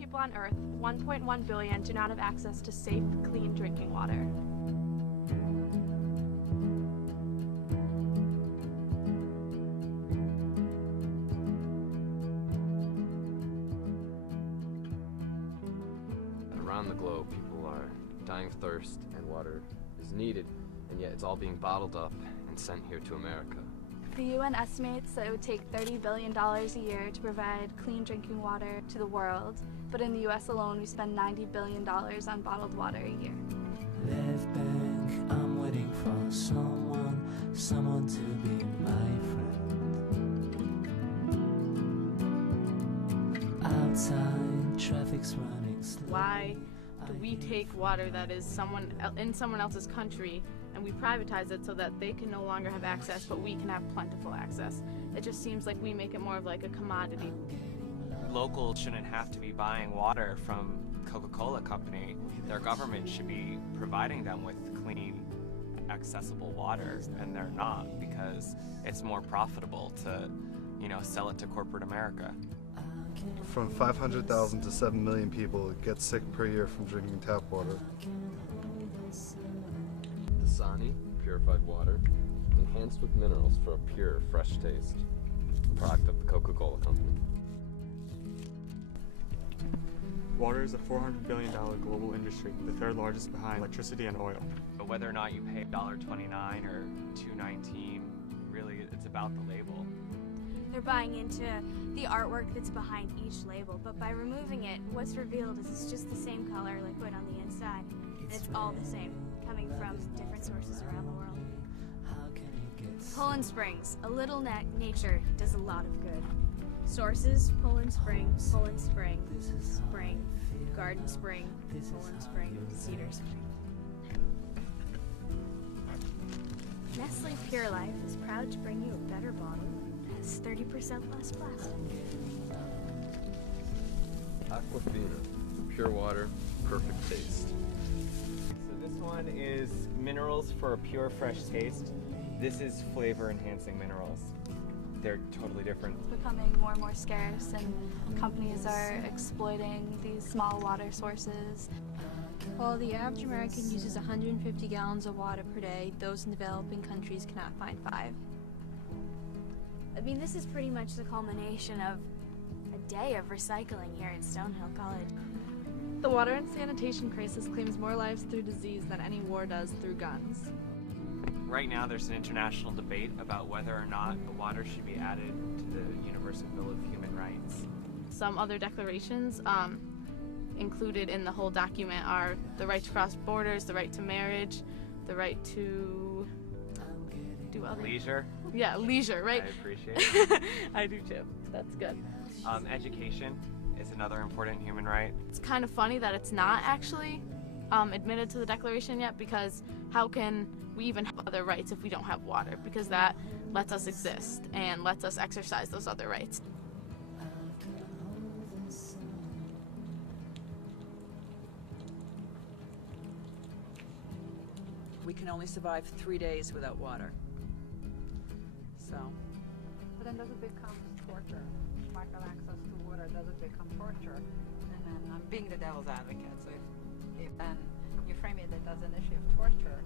people on Earth, 1.1 billion do not have access to safe, clean drinking water. Around the globe, people are dying of thirst, and water is needed, and yet it's all being bottled up and sent here to America. The UN estimates that it would take $30 billion a year to provide clean drinking water to the world, but in the US alone we spend $90 billion on bottled water a year. Left bank, I'm waiting for someone to be my friend. Outside, traffic's running slow. Why do we take water that is in someone else's country and we privatize it so that they can no longer have access, but we can have plentiful access? It just seems like we make it more of like a commodity. Locals shouldn't have to be buying water from Coca-Cola company. Their government should be providing them with clean, accessible water, and they're not, because it's more profitable to, sell it to corporate America. From 500,000 to 7 million people get sick per year from drinking tap water. Dasani, purified water, enhanced with minerals for a pure, fresh taste. A product of the Coca-Cola company. Water is a $400 billion global industry, the third largest behind electricity and oil. But whether or not you pay $1.29 or $2.19, really it's about the label. They're buying into the artwork that's behind each label, but by removing it, what's revealed is it's just the same color liquid on the inside, and it's all the same, coming from different sources around the world. Poland Springs, a little nature does a lot of good. Sources, Poland Spring, Spring, Garden Spring, Poland Spring, Cedar Spring. Nestle Pure Life is proud to bring you a better bottle that has 30% less plastic. Aquafina, pure water, perfect taste. So this one is minerals for a pure, fresh taste. This is flavor-enhancing minerals. They're totally different. It's becoming more and more scarce, and companies are exploiting these small water sources. While the average American uses 150 gallons of water per day, those in developing countries cannot find 5. I mean, this is pretty much the culmination of a day of recycling here at Stonehill College. The water and sanitation crisis claims more lives through disease than any war does through guns. Right now there's an international debate about whether or not the water should be added to the Universal Bill of Human Rights. Some other declarations included in the whole document are the right to cross borders, the right to marriage, the right to do other... Leisure? Yeah, leisure, right? I appreciate it. I do too. That's good. Education is another important human right. It's kind of funny that it's not actually admitted to the Declaration yet, because how can we even have other rights if we don't have water? Because that lets us exist and lets us exercise those other rights. We can only survive 3 days without water. So. But then does it become torture? Vital access to water, does it become torture? And then I'm being the devil's advocate, so if then you frame it as an issue of torture,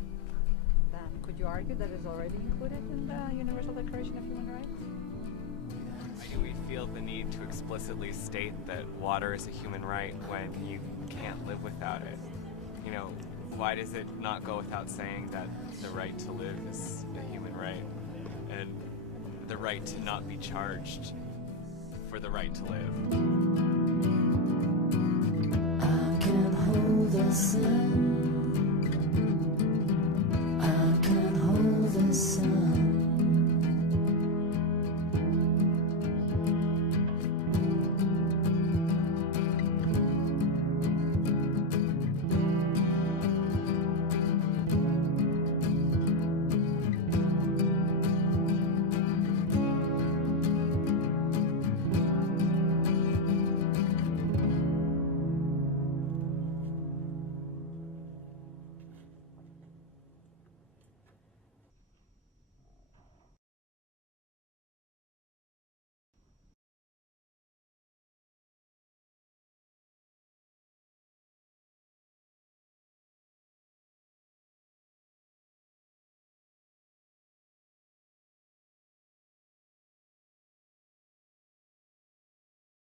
then could you argue that it's already included in the Universal Declaration of Human Rights? Why do we feel the need to explicitly state that water is a human right when you can't live without it? Why does it not go without saying that the right to live is a human right, and the right to not be charged for the right to live? I can hold the sun.